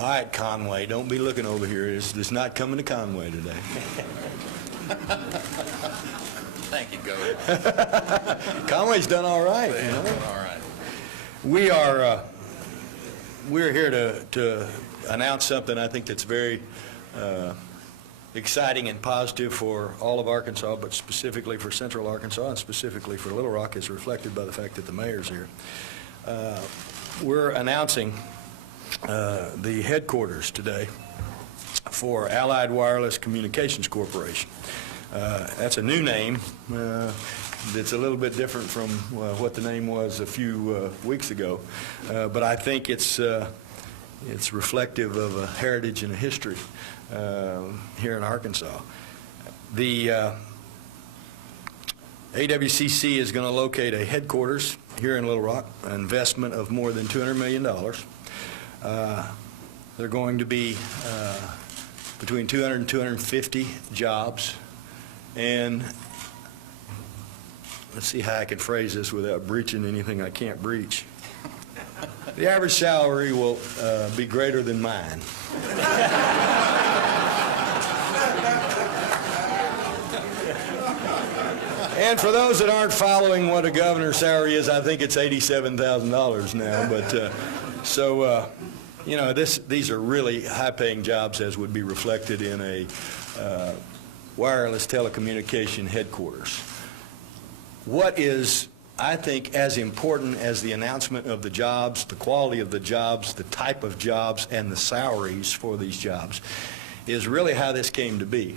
All right, Conway, don't be looking over here. It's not coming to Conway today. Thank you, Governor. Conway's done all right. Yeah, You know? all right. We're here to announce something I think that's very exciting and positive for all of Arkansas, but specifically for Central Arkansas and specifically for Little Rock, as reflected by the fact that the mayor's here. We're announcing the headquarters today for Allied Wireless Communications Corporation. That's a new name that's a little bit different from what the name was a few weeks ago, but I think it's reflective of a heritage and a history here in Arkansas. The AWCC is going to locate a headquarters here in Little Rock, an investment of more than $200 million. They're going to be between 200 and 250 jobs, and let's see how I can phrase this without breaching anything I can't breach. The average salary will be greater than mine. And for those that aren't following what a governor's salary is, I think it's $87,000 now. But you know, these are really high-paying jobs, as would be reflected in a wireless telecommunication headquarters. What is, I think, as important as the announcement of the jobs, the quality of the jobs, the type of jobs, and the salaries for these jobs is really how this came to be.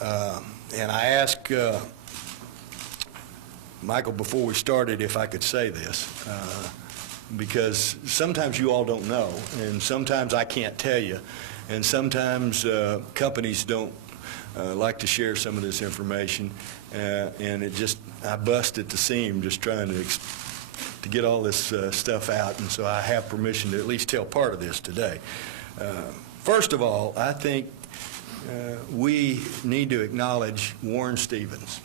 And I asked Michael before we started if I could say this, because sometimes you all don't know, and sometimes I can't tell you, and sometimes companies don't like to share some of this information, and I bust at the seam just trying to get all this stuff out, and so I have permission to at least tell part of this today. First of all, I think we need to acknowledge Warren Stevens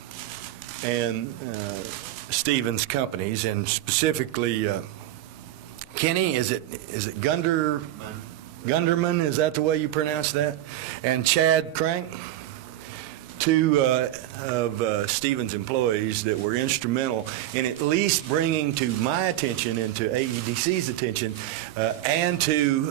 and Stevens Companies, and specifically Kenny, is it Gunderman, is that the way you pronounce that? And Chad Crank, two of Stevens employees that were instrumental in at least bringing to my attention and to AEDC's attention and to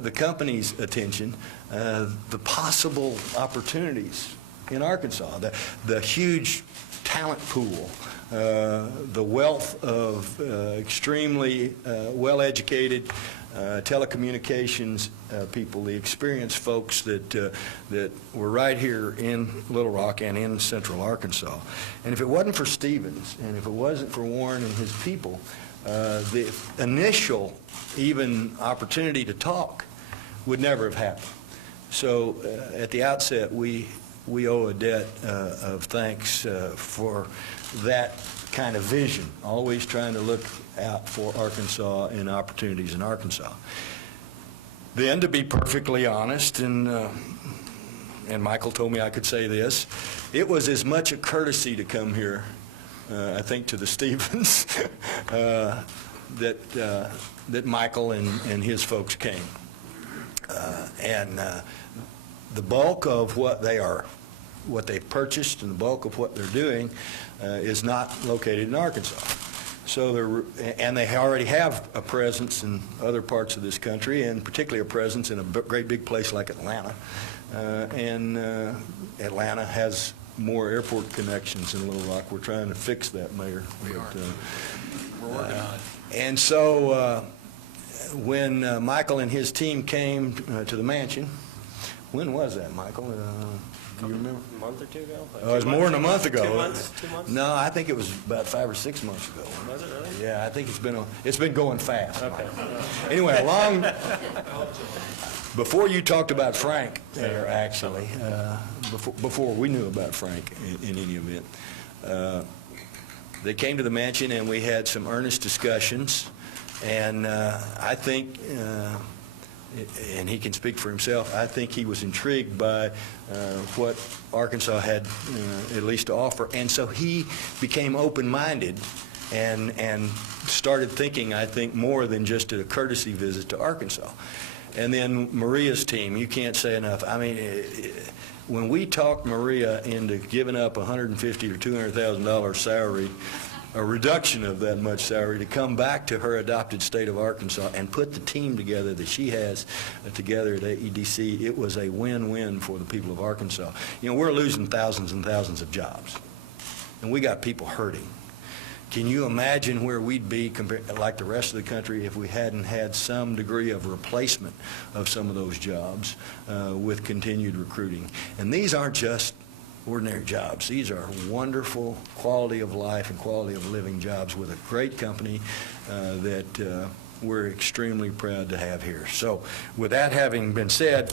the company's attention the possible opportunities in Arkansas, the huge talent pool, the wealth of extremely well-educated telecommunications people, the experienced folks that were right here in Little Rock and in Central Arkansas. And if it wasn't for Stevens, and if it wasn't for Warren and his people, the initial even opportunity to talk would never have happened. So at the outset, we owe a debt of thanks for that kind of vision, always trying to look out for Arkansas and opportunities in Arkansas. Then, to be perfectly honest, and Michael told me I could say this, it was as much a courtesy to come here, I think, to the Stevens, that Michael and his folks came. The bulk of what they've purchased and the bulk of what they're doing is not located in Arkansas. So they already have a presence in other parts of this country, and particularly a presence in a great big place like Atlanta. Atlanta has more airport connections in Little Rock. We're trying to fix that, Mayor. We're working on it. And so when Michael and his team came to the mansion, when was that, Michael? Do you remember? A month or two ago? It was more than a month ago. 2 months? 2 months? No, I think it was about 5 or 6 months ago. Was it really? Yeah, I think it's been going fast. Okay. Anyway, before you talked about Frank there, actually, before we knew about Frank in any event, they came to the mansion and we had some earnest discussions, and I think and he can speak for himself, I think he was intrigued by what Arkansas had at least to offer, and so he became open-minded and started thinking, I think, more than just a courtesy visit to Arkansas. And then Maria's team, you can't say enough. I mean, when we talked Maria into giving up $150,000 or $200,000 salary, a reduction of that much salary, to come back to her adopted state of Arkansas and put the team together that she has together at AEDC, it was a win-win for the people of Arkansas. You know, we're losing thousands and thousands of jobs, and we got people hurting. Can you imagine where we'd be compared, like the rest of the country, if we hadn't had some degree of replacement of some of those jobs with continued recruiting? And these aren't just ordinary jobs. These are wonderful quality of life and quality of living jobs with a great company that we're extremely proud to have here. So with that having been said,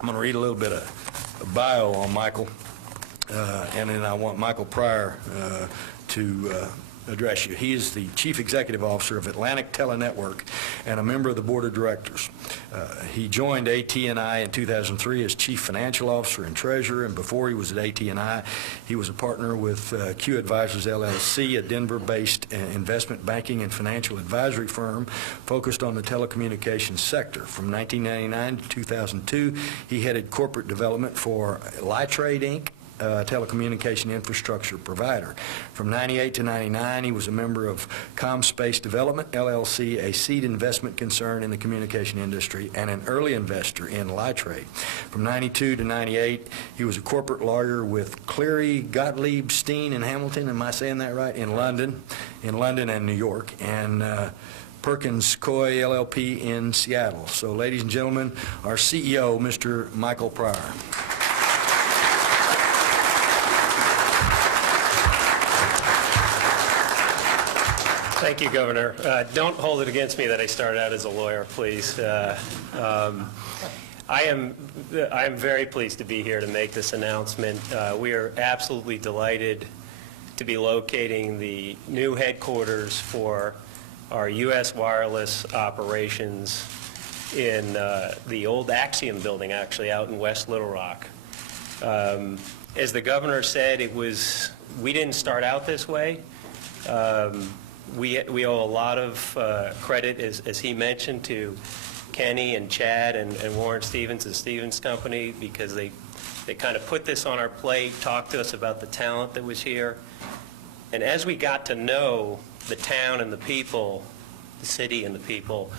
I'm going to read a little bit of a bio on Michael, and then I want Michael Pryor to address you. He is the Chief Executive Officer of Atlantic Telenetwork and a member of the Board of Directors. He joined AT&I in 2003 as Chief Financial Officer and Treasurer, and before he was at AT&I, he was a partner with Q Advisors LLC, a Denver-based investment banking and financial advisory firm focused on the telecommunications sector. From 1999 to 2002, he headed corporate development for Litrade, Inc., telecommunication infrastructure provider. From 98 to 99, he was a member of ComSpace Development, LLC, a seed investment concern in the communication industry, and an early investor in Litrade. From 92 to 98, he was a corporate lawyer with Cleary, Gottlieb, Steen, and Hamilton, am I saying that right, in London and New York, and Perkins Coie LLP in Seattle. So, ladies and gentlemen, our CEO, Mr. Michael Pryor. Thank you, Governor. Don't hold it against me that I started out as a lawyer, please. I am very pleased to be here to make this announcement. We are absolutely delighted to be locating the new headquarters for our U.S. wireless operations in the old Axiom building, actually, out in West Little Rock. As the governor said, we didn't start out this way. We owe a lot of credit, as he mentioned, to Kenny and Chad and Warren Stevens and Stevens Company, because they kind of put this on our plate, talked to us about the talent that was here. And as we got to know the town and the people, the city and the people,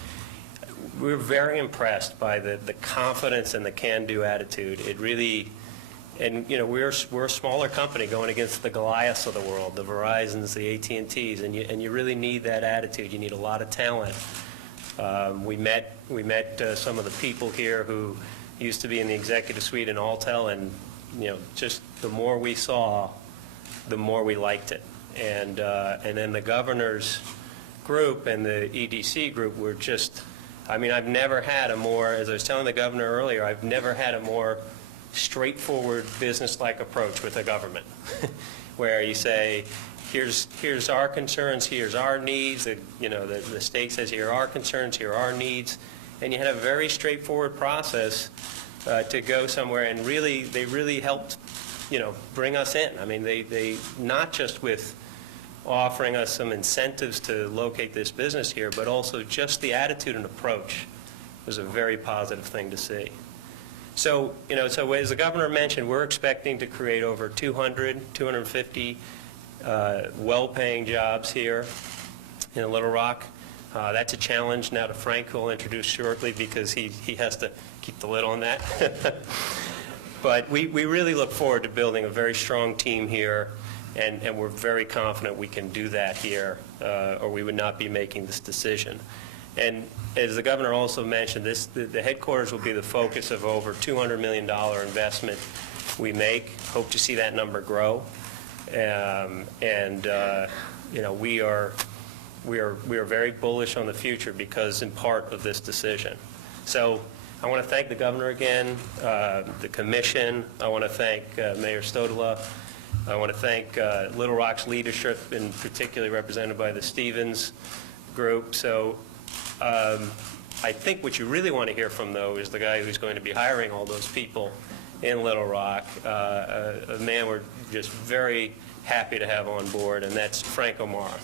we were very impressed by the confidence and the can-do attitude. It really, and you know, we're a smaller company going against the Goliaths of the world, the Verizons, the AT&Ts, and you really need that attitude. You need a lot of talent. We met some of the people here who used to be in the executive suite in Alltel, and you know, just the more we saw, the more we liked it. And then the governor's group and the EDC group were just, I mean, I've never had a more, as I was telling the governor earlier, I've never had a more straightforward business-like approach with the government, where you say, here's our concerns, here's our needs, the state says here are our concerns, here are our needs, and you had a very straightforward process to go somewhere, and really, they really helped, bring us in. I mean, they not just with offering us some incentives to locate this business here, but also just the attitude and approach was a very positive thing to see. So, so as the governor mentioned, we're expecting to create over 250 well-paying jobs here in Little Rock. That's a challenge now to Frank, who will introduce shortly, because he has to keep the lid on that. But we really look forward to building a very strong team here, and we're very confident we can do that here, or we would not be making this decision. And as the governor also mentioned, the headquarters will be the focus of over $200 million investment we make. Hope to see that number grow. We are very bullish on the future because, in part, of this decision. So I want to thank the governor again, the commission. I want to thank Mayor Stodola. I want to thank Little Rock's leadership, and particularly represented by the Stevens group. So I think what you really want to hear from, though, is the guy who's going to be hiring all those people in Little Rock, a man we're just very happy to have on board, and that's Frank O'Mara.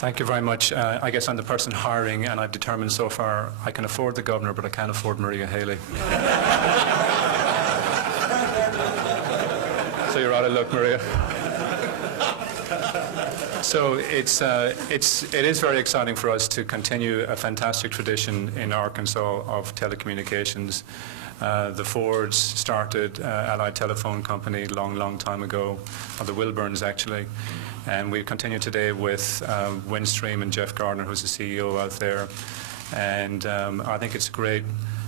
Thank you very much. I guess I'm the person hiring, and I've determined so far I can afford the governor, but I can't afford Maria Haley. So you're out of luck, Maria. So it is very exciting for us to continue a fantastic tradition in Arkansas of telecommunications. The Fords started Allied Telephone Company long time ago, or the Wilburns actually, and we continue today with Windstream and Jeff Gardner, who's the CEO out there. And I think it's a great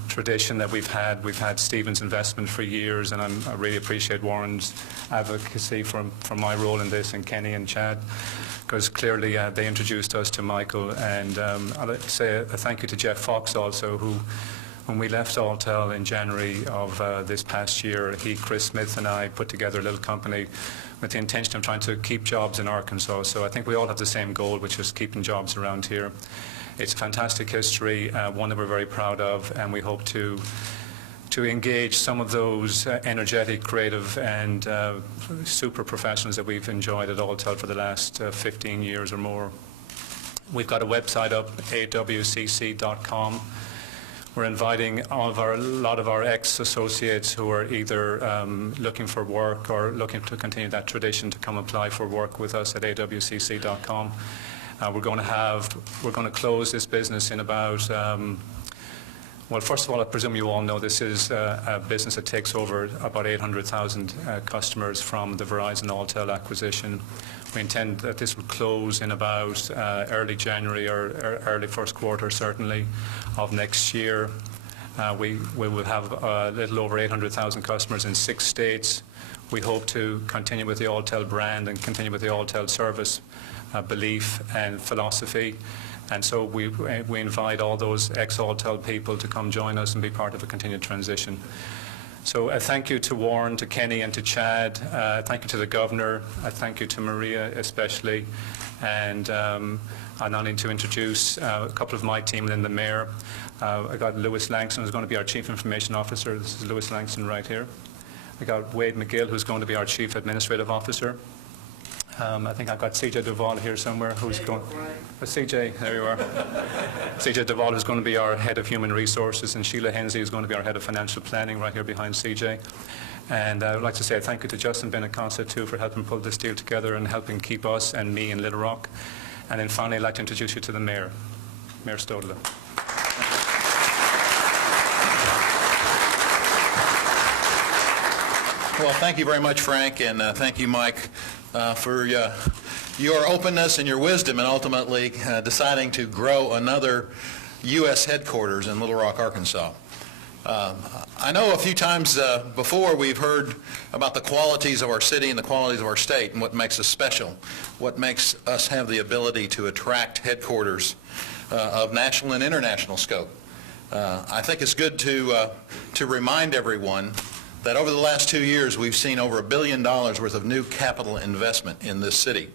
tradition that we've had. We've had Stephen's investment for years, and I really appreciate Warren's advocacy for my role in this, and Kenny and Chad, because clearly they introduced us to Michael. And I'd say a thank you to Jeff Fox also, who, when we left Alltel in January of this past year, Chris Smith and I put together a little company with the intention of trying to keep jobs in Arkansas. So I think we all have the same goal, which is keeping jobs around here. It's a fantastic history, one that we're very proud of, and we hope to engage some of those energetic, creative, and super professionals that we've enjoyed at Alltel for the last 15 years or more. We've got a website up, awcc.com. We're inviting a lot of our ex-associates who are either looking for work or looking to continue that tradition to come apply for work with us at awcc.com. We're going to close this business in about, well, first of all, I presume you all know this is a business that takes over about 800,000 customers from the Verizon Alltel acquisition. We intend that this will close in about early January or early first quarter, certainly, of next year. We will have a little over 800,000 customers in 6 states. We hope to continue with the Alltel brand and continue with the Alltel service belief and philosophy. And so we invite all those ex-Alltel people to come join us and be part of a continued transition. So a thank you to Warren, to Kenny, and to Chad. Thank you to the governor. A thank you to Maria especially. And I now need to introduce a couple of my team and then the mayor. I got Lewis Langston, who's going to be our Chief Information Officer. This is Lewis Langston right here. I got Wade McGill, who's going to be our Chief Administrative Officer. I think I've got CJ Duvall here somewhere, who's going... CJ, there you are. CJ Duvall, who's going to be our Head of Human Resources, and Sheila Hensley, who's going to be our Head of Financial Planning, right here behind CJ. And I would like to say a thank you to Justin Benincasa, too, for helping pull this deal together and helping keep us and me in Little Rock. And then finally, I'd like to introduce you to the Mayor, Mayor Stodler. Well, thank you very much, Frank, and thank you, Mike, for your openness and your wisdom in ultimately deciding to grow another U.S. headquarters in Little Rock, Arkansas. I know a few times before we've heard about the qualities of our city and the qualities of our state and what makes us special, what makes us have the ability to attract headquarters of national and international scope. I think it's good to remind everyone that over the last 2 years we've seen over $1 billion worth of new capital investment in this city.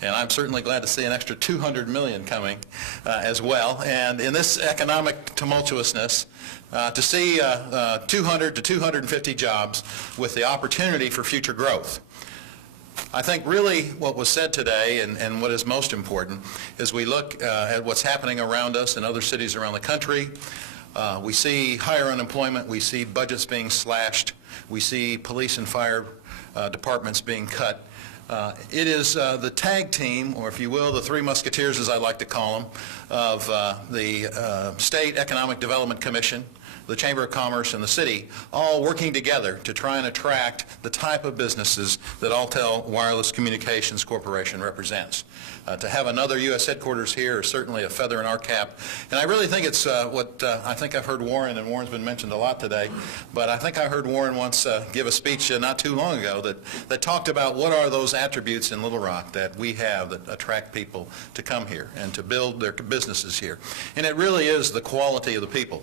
And I'm certainly glad to see an extra $200 million coming as well. And in this economic tumultuousness, to see 200 to 250 jobs with the opportunity for future growth. I think really what was said today and what is most important is we look at what's happening around us in other cities around the country. We see higher unemployment, we see budgets being slashed, we see police and fire departments being cut. It is the tag team, or if you will, the Three Musketeers, as I like to call them, of the State Economic Development Commission, the Chamber of Commerce, and the city, all working together to try and attract the type of businesses that Alltel Wireless Communications Corporation represents. To have another U.S. headquarters here is certainly a feather in our cap. And I really think it's what I think I've heard Warren, and Warren's been mentioned a lot today, but I think I heard Warren once give a speech not too long ago that talked about what are those attributes in Little Rock that we have that attract people to come here and to build their businesses here. And it really is the quality of the people.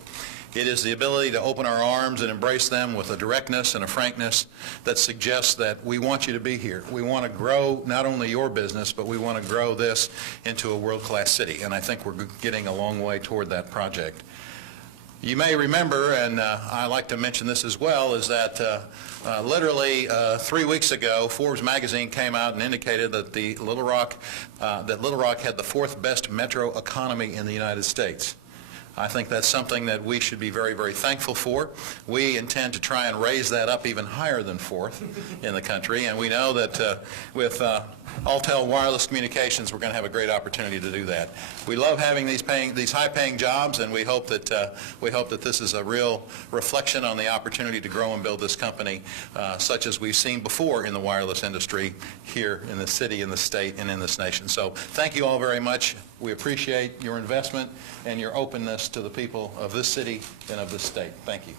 It is the ability to open our arms and embrace them with a directness and a frankness that suggests that we want you to be here. We want to grow not only your business, but we want to grow this into a world-class city. And I think we're getting a long way toward that project. You may remember, and I like to mention this as well, is that literally 3 weeks ago, Forbes magazine came out and indicated that Little Rock had the 4th best metro economy in the United States. I think that's something that we should be very, very thankful for. We intend to try and raise that up even higher than 4th in the country, and we know that with Alltel Wireless Communications, we're going to have a great opportunity to do that. We love having these high-paying jobs, and we hope that this is a real reflection on the opportunity to grow and build this company, such as we've seen before in the wireless industry here in the city, in the state, and in this nation. So thank you all very much. We appreciate your investment and your openness to the people of this city and of this state. Thank you.